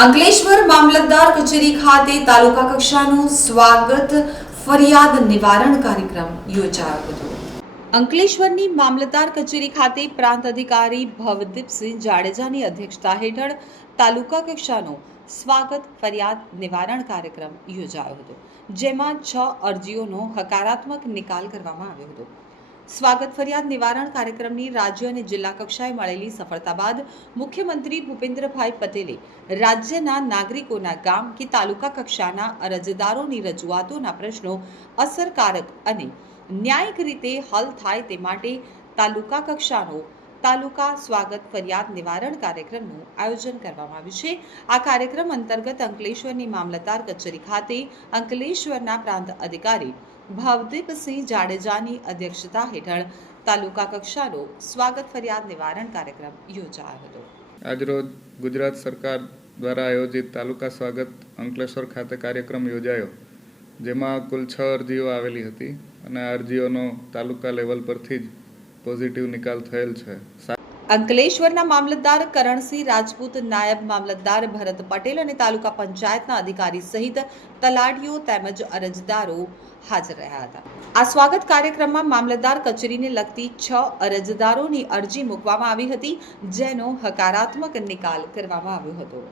અંકલેશ્વર મામલતદાર કચેરી ખાતે તાલુકા કક્ષાનો સ્વાગત ફરિયાદ નિવારણ કાર્યક્રમ યોજાયો હતો. અંકલેશ્વરની મામલતદાર કચેરી ખાતે પ્રાંત અધિકારી ભવદીપસિંહ જાડેજાની અધ્યક્ષતા હેઠળ તાલુકા કક્ષાનો સ્વાગત ફરિયાદ નિવારણ કાર્યક્રમ યોજાયો હતો, જેમાં છ અરજીઓનો હકારાત્મક નિકાલ કરવામાં આવ્યો હતો. સ્વાગત ફરિયાદ નિવારણ કાર્યક્રમની રાજ્ય અને જિલ્લા કક્ષાએ મળેલી સફળતા બાદ મુખ્યમંત્રી ભૂપેન્દ્રભાઈ પટેલે રાજ્યના નાગરિકોના ગામ કે તાલુકા કક્ષાના અરજદારોની રજૂઆતોના પ્રશ્નો અસરકારક અને ન્યાયિક રીતે હલ થાય તે માટે તાલુકા કક્ષાનો તાલુકા સ્વાગત ફરિયાદ નિવારણ કાર્યક્રમનું આયોજન કરવામાં આવ્યું છે. આ કાર્યક્રમ અંતર્ગત અંકલેશ્વરની મામલતદાર કચેરી ખાતે અંકલેશ્વરના પ્રાંત અધિકારી ભાવદીપસિંહ જાડેજાની અધ્યક્ષતા હેઠળ તાલુકા કક્ષાનો સ્વાગત ફરિયાદ નિવારણ કાર્યક્રમ યોજાયો હતો. આજરોજ ગુજરાત સરકાર દ્વારા આયોજિત તાલુકા સ્વાગત અંકલેશ્વર ખાતે કાર્યક્રમ યોજાયો. જેમાં કુલ છ અરજીઓ આવેલી હતી અને આ અરજીઓનો તાલુકા લેવલ પરથી જ પોઝિટિવ નિકાલ થયેલ છે. અંકલેશ્વરના મામલતદાર કરણસિંહ રાજપૂત, નાયબ મામલતદાર ભરત પટેલ અને તાલુકા પંચાયતના અધિકારી સહિત તલાટીઓ તેમજ અરજદારો હાજર રહ્યા હતા. આ સ્વાગત કાર્યક્રમમાં મામલતદાર કચેરીને લગતી છ અરજદારોની અરજી મૂકવામાં આવી હતી, જેનો હકારાત્મક નિકાલ કરવામાં આવ્યો હતો.